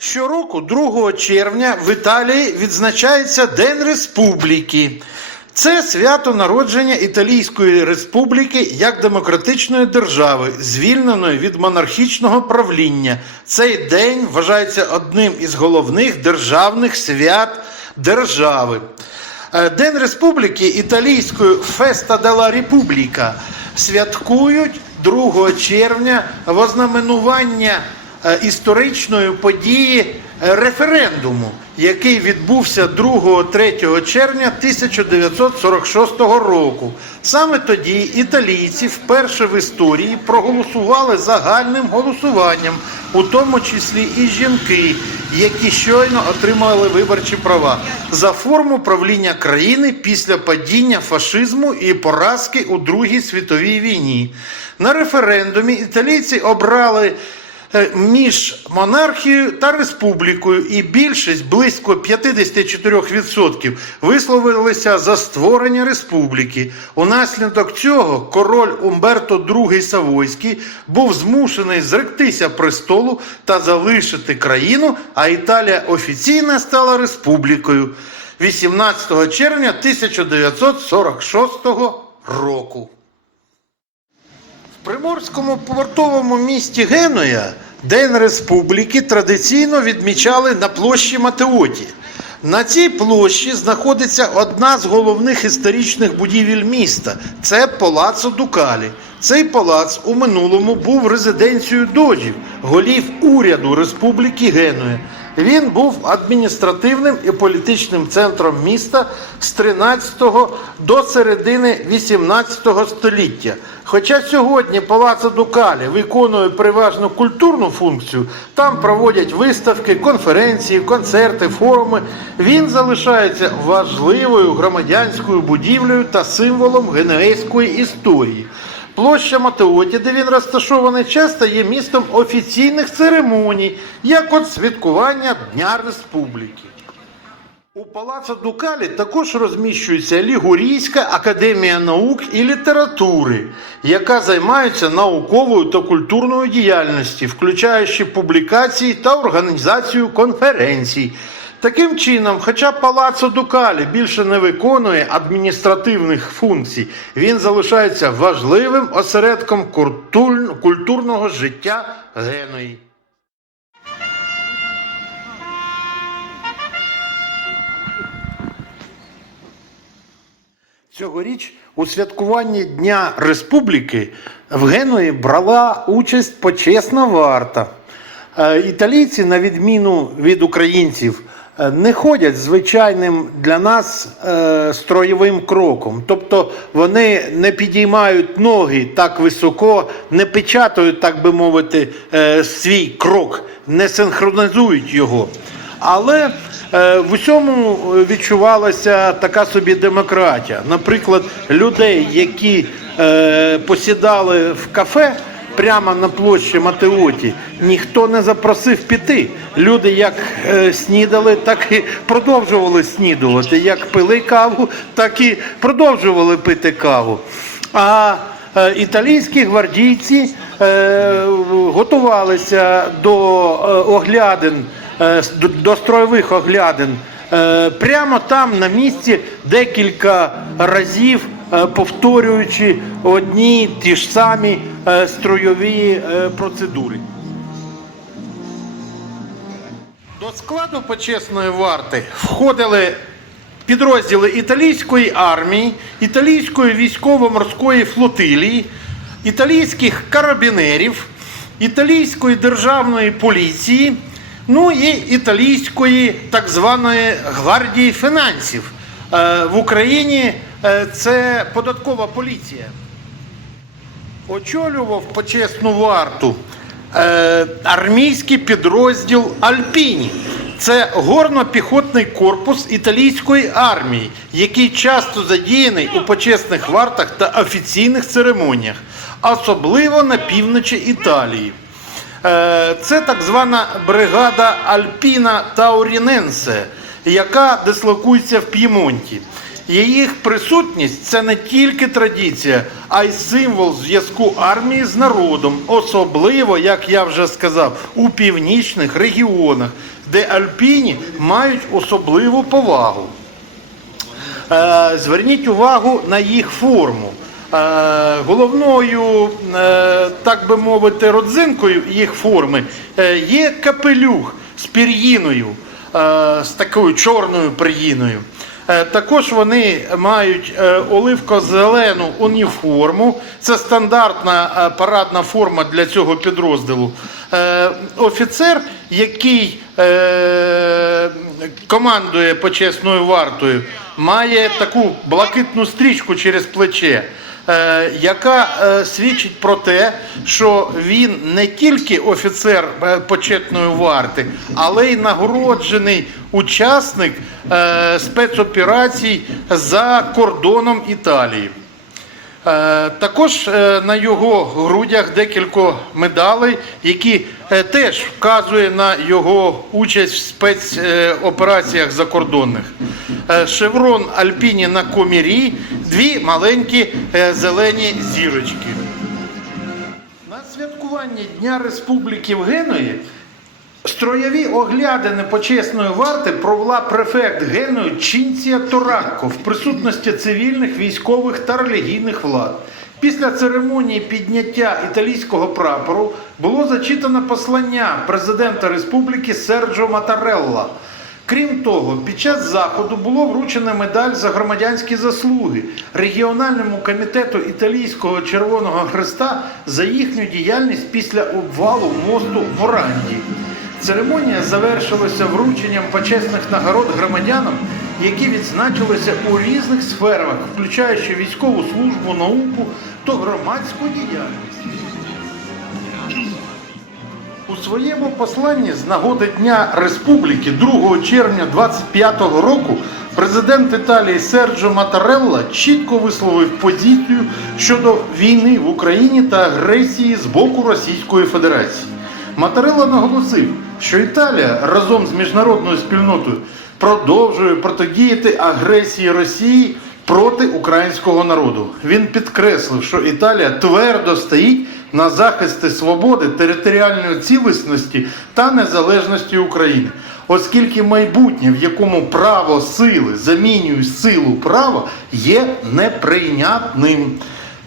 Щороку, 2 червня, в Італії відзначається День Республіки. Це свято народження Італійської республіки як демократичної держави, звільненої від монархічного правління. Цей день вважається одним із головних державних свят держави. Е, День Республіки італійською Феста della Repubblica святкують 2 червня в ознаменування історичної події е, референдуму, який відбувся 2-3 червня 1946 року. Саме тоді італійці вперше в історії проголосували загальним голосуванням, у тому числі і жінки, які щойно отримали виборчі права за форму правління країни після падіння фашизму і поразки у Другій світовій війні. На референдумі італійці обрали е, між монархією та республікою, і більшість близько 54% висловилися за створення республіки. Унаслідок цього король Умберто II Савойський був змушений зректися престолу та залишити країну, а Італія офіційно стала республікою 18 червня 1946 року. Приморському портовому місті Генуя День Республіки традиційно відмічали на площі Матеоті. На цій площі знаходиться одна з головних історичних будівель міста це Палацо Дукалі. Цей палац у минулому був резиденцією доджів, голів уряду Республіки Генуя. Він був адміністративним і політичним центром міста з 13 до середини 18 століття. Хоча сьогодні Палацо Дукалі виконує переважно культурну функцію, там проводять виставки, конференції, концерти, форуми. Він залишається важливою громадянською будівлею та символом генуейської історії. Площа Матеоті, де він розташований, часто є містом офіційних церемоній, як от святкування Дня Республіки. У Палацо Дукалі також розміщується Лігурійська академія наук і літератури, яка займається науковою та культурною діяльністю, включаючи публікації та організацію конференцій. Таким чином, хоча Палацо Дукалі більше не виконує адміністративних функцій, він залишається важливим осередком культурного життя Генуї. Цьогоріч у святкуванні Дня Республіки в Генуї брала участь почесна варта. Е, Італійці, на відміну від українців, не ходять звичайним для нас е, строєвим кроком. Тобто вони не підіймають ноги так високо, не печатають, так би мовити, е, свій крок, не синхронізують його. Але е, в усьому відчувалася така собі демократія. Наприклад, людей, які е, посідали в кафе прямо на площі Матеоті, ніхто не запросив піти. Люди як е, снідали, так і продовжували снідувати. Як пили каву, так і продовжували пити каву. А е, італійські гвардійці е, готувалися до е, оглядин, е, до- до строєвих оглядин. Е, Прямо там на місці декілька разів повторюючи одні ті ж самі е, строєві е, процедури. До складу почесної варти входили підрозділи італійської армії, італійської військово-морської флотилії, італійських карабінерів, італійської державної поліції, ну і італійської так званої гвардії фінансів. Е, В Україні е, це податкова поліція очолював почесну варту е, армійський підрозділ Альпіні. Це горно-піхотний корпус італійської армії, який часто задіяний у почесних вартах та офіційних церемоніях, особливо на півночі Італії. Е, Це так звана бригада Альпіна Тауріненсе, яка дислокується в П'ємонті. Їх присутність це не тільки традиція, а й символ зв'язку армії з народом, особливо, як я вже сказав, у північних регіонах, де альпіні мають особливу повагу. Е, Зверніть увагу на їх форму. Е, Головною, е, так би мовити, родзинкою їх форми є капелюх з пір'їною, з такою чорною пір'їною. Е, Також вони мають е, оливко-зелену уніформу. Це стандартна е, парадна форма для цього підрозділу. Офіцер, який командує почесною вартою, має таку блакитну стрічку через плече, яка свідчить про те, що він не тільки офіцер почетної варти, але й нагороджений учасник е, спецоперацій за кордоном Італії. Е, Також е, на його грудях декілька медалей, які е, теж вказує на його участь в спецопераціях закордонних. Е, Шеврон Альпіні на комірі, дві маленькі е, зелені зірочки. На святкуванні Дня Республіки в Геної Строєві оглядини почесної варти провела префект Геною Чінція Торакко в присутності цивільних, військових та релігійних влад. Після церемонії підняття італійського прапору було зачитано послання президента республіки Серджо Матарелла. Крім того, під час заходу було вручено медаль за громадянські заслуги регіональному комітету Італійського Червоного Христа за їхню діяльність після обвалу мосту в Оранді. Церемонія завершилася врученням почесних нагород громадянам, які відзначилися у різних сферах, включаючи військову службу, науку та громадську діяльність. У своєму посланні з нагоди Дня Республіки 2 червня 25 року президент Італії Серджо Матарелла чітко висловив позицію щодо війни в Україні та агресії з боку Російської Федерації. Матарелла наголосив, що Італія разом з міжнародною спільнотою продовжує протидіяти агресії Росії проти українського народу. Він підкреслив, що Італія твердо стоїть на захисті свободи, територіальної цілісності та незалежності України, оскільки майбутнє, в якому право сили замінює силу права, є неприйнятним.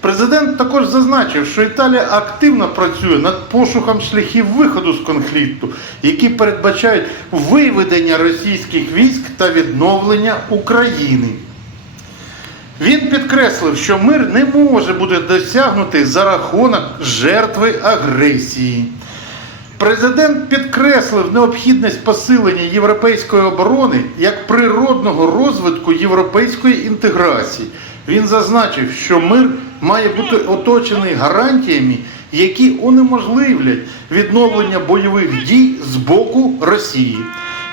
Президент також зазначив, що Італія активно працює над пошуком шляхів виходу з конфлікту, які передбачають виведення російських військ та відновлення України. Він підкреслив, що мир не може бути досягнутий за рахунок жертви агресії. Президент підкреслив необхідність посилення європейської оборони як природного розвитку європейської інтеграції. Він зазначив, що мир має бути оточений гарантіями, які унеможливлять відновлення бойових дій з боку Росії.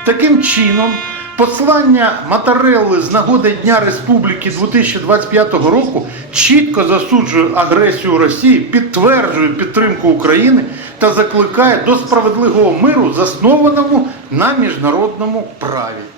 Таким чином, Послання Матарелли з нагоди Дня Республіки 2025 року чітко засуджує агресію Росії, підтверджує підтримку України та закликає до справедливого миру, заснованому на міжнародному праві.